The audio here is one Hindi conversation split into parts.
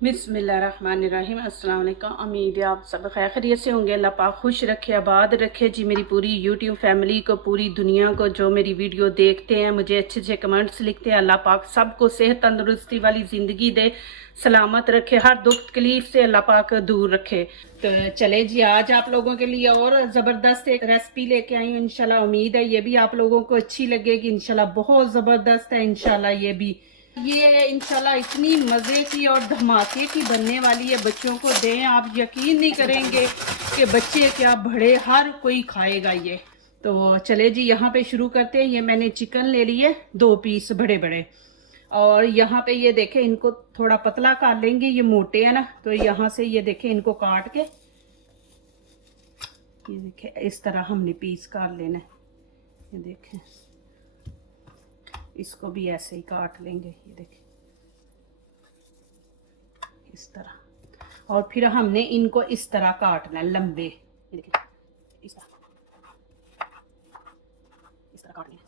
बिस्मिल्लाहिर्रहमानिर्रहीम। अस्सलाम वालेकुम। उम्मीद है आप सब खैर खैरियत से होंगे। अल्लाह पाक खुश रखे, आबाद रखे जी मेरी पूरी यूट्यूब फैमिली को, पूरी दुनिया को। जो मेरी वीडियो देखते हैं, मुझे अच्छे अच्छे कमेंट्स लिखते हैं, अल्लाह पाक सबको सेहत तंदुरुस्ती वाली ज़िंदगी दे, सलामत रखे, हर दुख तकलीफ से अल्लाह पाक दूर रखे। तो चले जी, आज आप लोगों के लिए और ज़बरदस्त एक रेसिपी लेके आई हूँ। इंशाल्लाह उम्मीद है ये भी आप लोगों को अच्छी लगेगी। इंशाल्लाह बहुत ज़बरदस्त है। इंशाल्लाह ये इंशाल्लाह इतनी मज़े की और धमाके की बनने वाली है। बच्चों को दें, आप यकीन नहीं करेंगे कि बच्चे क्या बड़े हर कोई खाएगा ये। तो चले जी, यहाँ पे शुरू करते हैं। ये मैंने चिकन ले लिए 2 पीस बड़े बड़े, और यहाँ पे ये देखें, इनको थोड़ा पतला काट लेंगे, ये मोटे हैं ना। तो यहाँ से ये देखें, इनको काट के ये देखें इस तरह हमने पीस काट लेना है। ये देखें, इसको भी ऐसे ही काट लेंगे, ये देखें इस तरह। और फिर हमने इनको इस तरह काटना है, लंबे, ये देखिए इस तरह काटना है।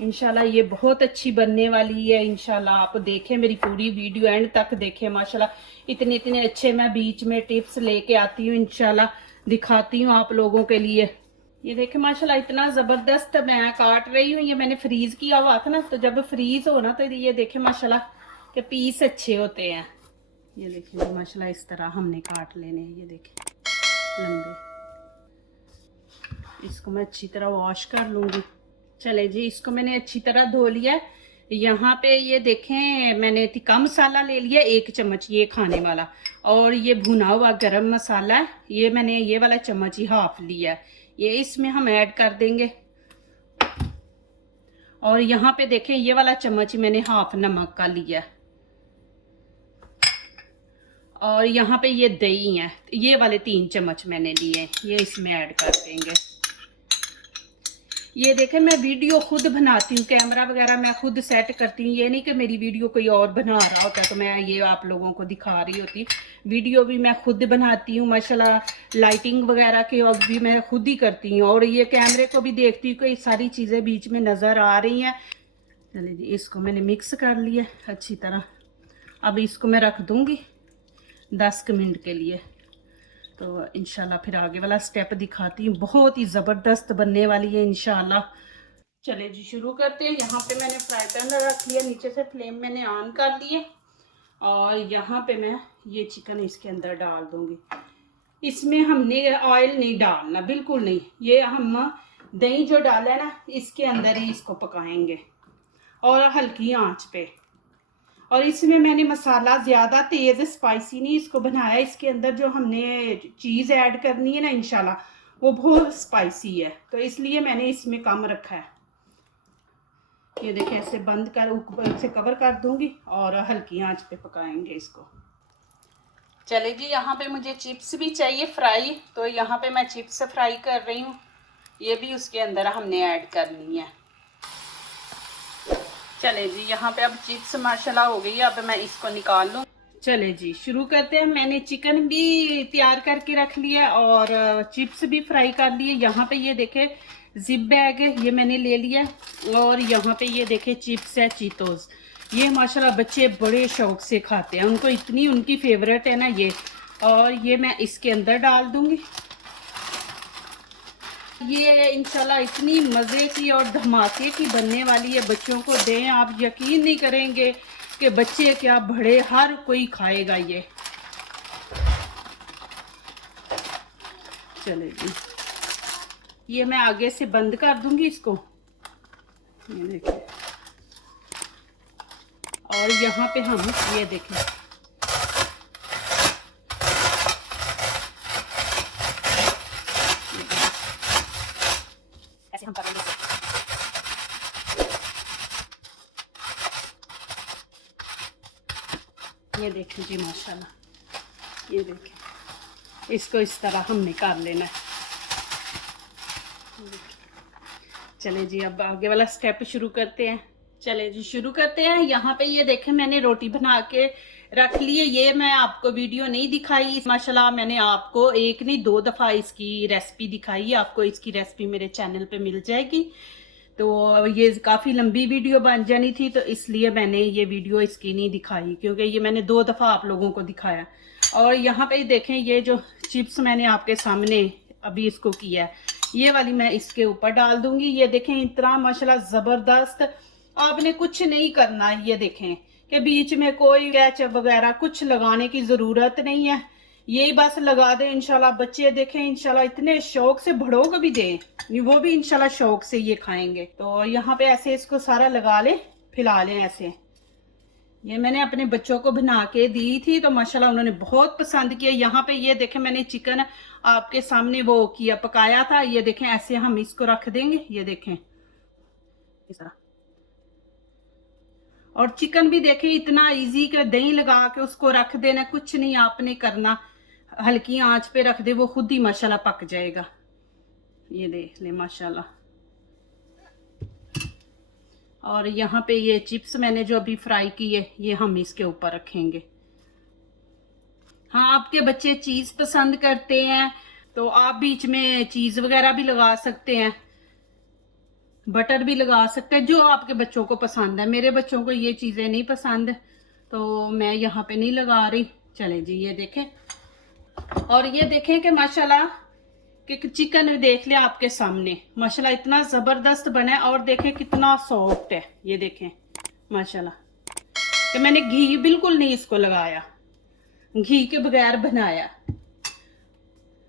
इंशाल्लाह ये बहुत अच्छी बनने वाली है। इंशाल्लाह आप देखें, मेरी पूरी वीडियो एंड तक देखें। माशाल्लाह इतने इतने अच्छे मैं बीच में टिप्स लेके आती हूँ, इंशाल्लाह दिखाती हूँ आप लोगों के लिए। ये देखें माशाल्लाह इतना ज़बरदस्त मैं काट रही हूँ। ये मैंने फ्रीज़ किया हुआ था ना, तो जब फ्रीज़ हो ना, तो ये देखें माशाल्लाह के पीस अच्छे होते हैं। ये देखिए माशाल्लाह इस तरह हमने काट लेने हैं। ये देखें लंबे, इसको मैं अच्छी तरह वॉश कर लूँगी। चले जी, इसको मैंने अच्छी तरह धो लिया है। यहाँ पे ये देखें, मैंने टिक्का मसाला ले लिया 1 चम्मच, ये खाने वाला। और ये भुना हुआ गरम मसाला है, ये मैंने ये वाला चम्मच ही हाफ लिया है, ये इसमें हम ऐड कर देंगे। और यहाँ पे देखें, ये वाला चम्मच ही मैंने हाफ नमक का लिया है। और यहाँ पे ये दही है, ये वाले 3 चम्मच मैंने लिए, ये इसमें ऐड कर देंगे। ये देखें, मैं वीडियो खुद बनाती हूँ, कैमरा वगैरह मैं खुद सेट करती हूँ। ये नहीं कि मेरी वीडियो कोई और बना रहा होता तो मैं ये आप लोगों को दिखा रही होती। वीडियो भी मैं खुद बनाती हूँ माशाल्लाह। लाइटिंग वगैरह के वक्त भी मैं खुद ही करती हूँ, और ये कैमरे को भी देखती हूँ कि सारी चीज़ें बीच में नज़र आ रही हैं। चलिए जी, इसको मैंने मिक्स कर लिया अच्छी तरह। अब इसको मैं रख दूँगी 10 मिनट के लिए। तो इंशाल्लाह फिर आगे वाला स्टेप दिखाती हूँ। बहुत ही ज़बरदस्त बनने वाली है इंशाल्लाह। चले जी, शुरू करते हैं। यहाँ पे मैंने फ्राई पैन रख लिया, नीचे से फ्लेम मैंने ऑन कर लिए, और यहाँ पे मैं ये चिकन इसके अंदर डाल दूँगी। इसमें हमने ऑयल नहीं डालना, बिल्कुल नहीं। ये हम दही जो डाला है ना, इसके अंदर ही इसको पकाएंगे, और हल्की आंच पे। और इसमें मैंने मसाला ज़्यादा तेज़ स्पाइसी नहीं इसको बनाया। इसके अंदर जो हमने चीज़ ऐड करनी है ना, इंशाल्लाह वो बहुत स्पाइसी है, तो इसलिए मैंने इसमें कम रखा है। ये देखें, ऐसे बंद कर, ऊपर से कवर कर दूंगी, और हल्की आंच पे पकाएंगे इसको। चले जी, यहाँ पे मुझे चिप्स भी चाहिए फ्राई, तो यहाँ पे मैं चिप्स फ्राई कर रही हूँ। ये भी उसके अंदर हमने ऐड करनी है। चले जी, यहाँ पे अब चिप्स माशाल्लाह हो गई है, अब मैं इसको निकाल लूँ। चले जी, शुरू करते हैं। मैंने चिकन भी तैयार करके रख लिया, और चिप्स भी फ्राई कर लिए। यहाँ पे ये देखे जिप बैग है, ये मैंने ले लिया। और यहाँ पे ये देखे चिप्स है चीतोस, ये माशाल्लाह बच्चे बड़े शौक से खाते हैं, उनको इतनी उनकी फेवरेट है ना ये। और ये मैं इसके अंदर डाल दूंगी। ये इंशाल्लाह इतनी मज़े की और धमाके की बनने वाली है। बच्चों को दें, आप यकीन नहीं करेंगे कि बच्चे क्या बड़े हर कोई खाएगा ये। चले जी, ये मैं आगे से बंद कर दूंगी इसको, ये देखें। और यहाँ पे हम ये देखें, ऐसे हम करेंगे। ये देखें जी माशाल्लाह, ये देखें, इसको इस तरह हमने कर लेना है। चले जी, अब आगे वाला स्टेप शुरू करते हैं। चले जी, शुरू करते हैं। यहाँ पे ये देखें, मैंने रोटी बना के रख ली है। ये मैं आपको वीडियो नहीं दिखाई माशाल्लाह, मैंने आपको एक नहीं 2 दफ़ा इसकी रेसिपी दिखाई है। आपको इसकी रेसिपी मेरे चैनल पे मिल जाएगी। तो ये काफ़ी लंबी वीडियो बन जानी थी, तो इसलिए मैंने ये वीडियो इसकी नहीं दिखाई, क्योंकि ये मैंने 2 दफ़ा आप लोगों को दिखाया। और यहाँ पे देखें, ये जो चिप्स मैंने आपके सामने अभी इसको किया है, ये वाली मैं इसके ऊपर डाल दूंगी। ये देखें इतना माशाल्लाह ज़बरदस्त, आपने कुछ नहीं करना। ये देखें कि बीच में कोई केचप वगैरह कुछ लगाने की ज़रूरत नहीं है, यही बस लगा दें इंशाल्लाह। बच्चे देखें इंशाल्लाह इतने शौक से, बड़ों को भी दें, वो भी इंशाल्लाह शौक से ये खाएंगे। तो यहाँ पे ऐसे इसको सारा लगा लें, फैला लें ऐसे। ये मैंने अपने बच्चों को बना के दी थी, तो माशाल्लाह उन्होंने बहुत पसंद किया। यहाँ पे ये देखें मैंने चिकन आपके सामने वो किया, पकाया था। ये देखें ऐसे हम इसको रख देंगे, ये देखें इस तरह। और चिकन भी देखें इतना इजी कि दही लगा के उसको रख देना, कुछ नहीं आपने करना, हल्की आंच पे रख दे, वो खुद ही माशाल्लाह पक जाएगा। ये देख ले माशाल्लाह। और यहाँ पे ये चिप्स मैंने जो अभी फ्राई किए, ये हम इसके ऊपर रखेंगे। हाँ, आपके बच्चे चीज़ पसंद करते हैं तो आप बीच में चीज़ वगैरह भी लगा सकते हैं, बटर भी लगा सकते हैं, जो आपके बच्चों को पसंद है। मेरे बच्चों को ये चीज़ें नहीं पसंद, तो मैं यहाँ पे नहीं लगा रही। चले जी, ये देखें। और ये देखें कि माशाल्लाह कि चिकन देख ले आपके सामने, माशाल्लाह इतना ज़बरदस्त बना है। और देखें कितना सॉफ्ट है, ये देखें माशाल्लाह। कि मैंने घी बिल्कुल नहीं इसको लगाया, घी के बगैर बनाया।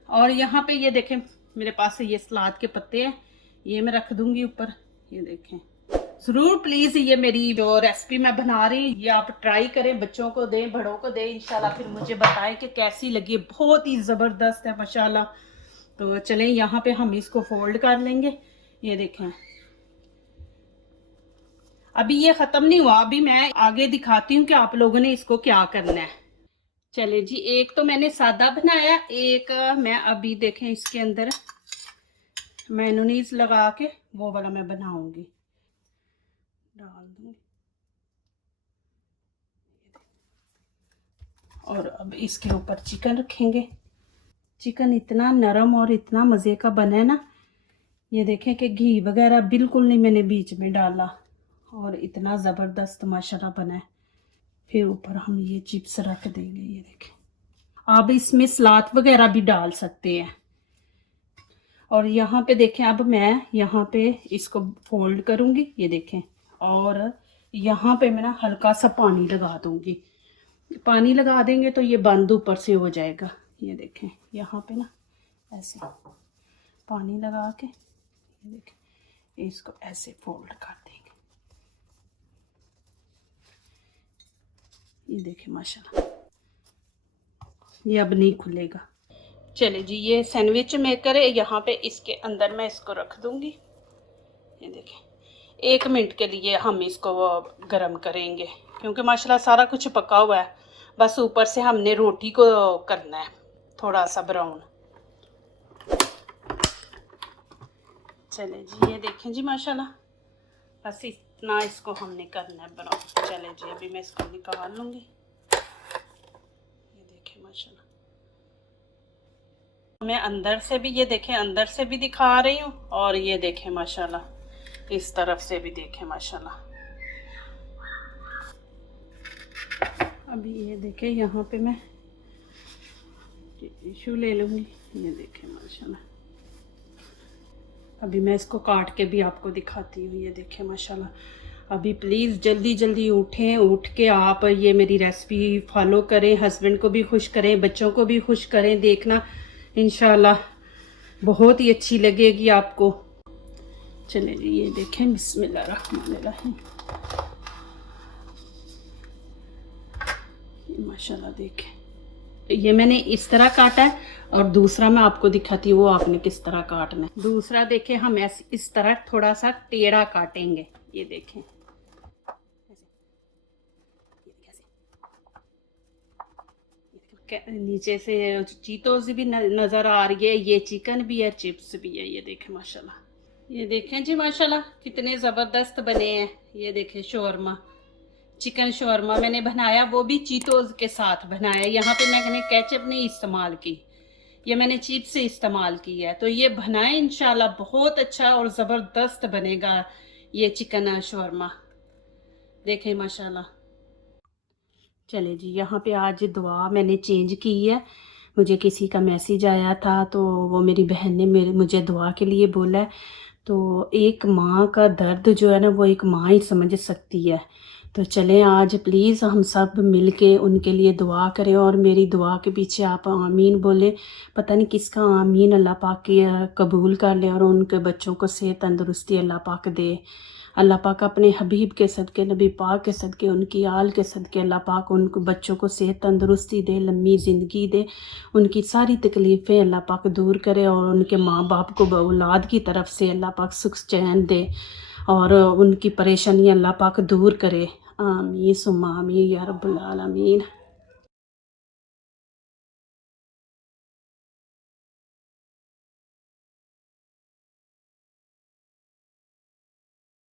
और यहाँ पे ये देखें मेरे पास ये सलाद के पत्ते हैं, ये मैं रख दूंगी ऊपर। ये देखें, ज़रूर प्लीज़ ये मेरी जो रेसिपी मैं बना रही हूँ, ये आप ट्राई करें, बच्चों को दें, बड़ों को दें इंशाल्लाह। फिर मुझे बताएं कि कैसी लगी। बहुत ही ज़बरदस्त है माशाल्लाह। तो चलें यहाँ पे हम इसको फोल्ड कर लेंगे। ये देखें, अभी ये ख़त्म नहीं हुआ, अभी मैं आगे दिखाती हूँ कि आप लोगों ने इसको क्या करना है। चले जी, एक तो मैंने सादा बनाया, एक मैं अभी देखें इसके अंदर मेयोनीज लगा के वो वाला मैं बनाऊंगी, डाल दूंगी। और अब इसके ऊपर चिकन रखेंगे। चिकन इतना नरम और इतना मज़े का बना है ना। ये देखें कि घी वगैरह बिल्कुल नहीं मैंने बीच में डाला, और इतना ज़बरदस्त माशाल्लाह बना है। फिर ऊपर हम ये चिप्स रख देंगे। ये देखें, आप इसमें सलाद वगैरह भी डाल सकते हैं। और यहाँ पे देखें, अब मैं यहाँ पे इसको फोल्ड करूँगी। ये देखें, और यहाँ पे मैं ना हल्का सा पानी लगा दूँगी। पानी लगा देंगे तो ये बंद ऊपर से हो जाएगा। ये देखें, यहाँ पे ना ऐसे पानी लगा के, ये देखें, इसको ऐसे फोल्ड कर देंगे। ये देखें माशाल्लाह, ये अब नहीं खुलेगा। चले जी, ये सैंडविच मेकर है, यहाँ पे इसके अंदर मैं इसको रख दूँगी। ये देखें, 1 मिनट के लिए हम इसको गरम करेंगे, क्योंकि माशाल्लाह सारा कुछ पका हुआ है। बस ऊपर से हमने रोटी को करना है थोड़ा सा ब्राउन। चले जी, ये देखें जी माशाल्लाह, बस इतना इसको हमने करना है ब्राउन। चले जी, अभी मैं इसको निकाल लूँगी। ये देखें माशाल्लाह, मैं अंदर से भी, ये देखें अंदर से भी दिखा रही हूँ, और ये देखें माशाल्लाह इस तरफ से भी देखें माशाल्लाह। अभी ये देखें, यहाँ पे मैं टिश्यू ले लूँगी। ये देखें माशाल्लाह, अभी मैं इसको काट के भी आपको दिखाती हूँ। ये देखें माशाल्लाह। अभी प्लीज़ जल्दी जल्दी उठें, उठ के आप ये मेरी रेसिपी फॉलो करें, हस्बैंड को भी खुश करें, बच्चों को भी खुश करें। देखना इंशाल्लाह बहुत ही अच्छी लगेगी आपको। चले जी, ये देखें, बिस्मिल्लाहिर्रहमानिर्रहीम। माशाल्लाह देखें, ये मैंने इस तरह काटा है, और दूसरा मैं आपको दिखाती हूँ वो आपने किस तरह काटना है। दूसरा देखें, हम ऐसे इस तरह थोड़ा सा टेढ़ा काटेंगे। ये देखें, नीचे से चीतोस भी नज़र आ रही है, ये चिकन भी है, चिप्स भी है। ये देखें माशाल्लाह, ये देखें जी माशाल्लाह कितने ज़बरदस्त बने हैं। ये देखें शौरमा, चिकन शौरमा मैंने बनाया, वो भी चीतोस के साथ बनाया। यहाँ पे मैंने केचप नहीं इस्तेमाल की, ये मैंने चिप्स से इस्तेमाल की है। तो ये बनाए इंशाल्लाह बहुत अच्छा और ज़बरदस्त बनेगा। ये चिकन शौरमा देखें माशाल्लाह। चले जी, यहाँ पे आज दुआ मैंने चेंज की है। मुझे किसी का मैसेज आया था तो वो मेरी बहन ने मुझे दुआ के लिए बोला है। तो एक माँ का दर्द जो है ना वो एक माँ ही समझ सकती है। तो चलें आज प्लीज़ हम सब मिल के उनके लिए दुआ करें और मेरी दुआ के पीछे आप आमीन बोलें। पता नहीं किसका आमीन अल्लाह पाक की कबूल कर ले और उनके बच्चों को सेहत तंदुरुस्ती अल्लाह पाक दे। अल्लाह पाक अपने हबीब के सदके, नबी पाक के सदके, उनकी आल के सदके अल्लाह पाक उनको बच्चों को सेहत तंदुरुस्ती दे, लम्बी ज़िंदगी दे, उनकी सारी तकलीफ़ें अल्लाह पाक दूर करे और उनके माँ बाप को औलाद की तरफ से अल्लाह पाक सुख चैन दे और उनकी परेशानी अल्लाह पाक दूर करे। आमीन सुम्मा आमीन या रब्बुल आलमीन।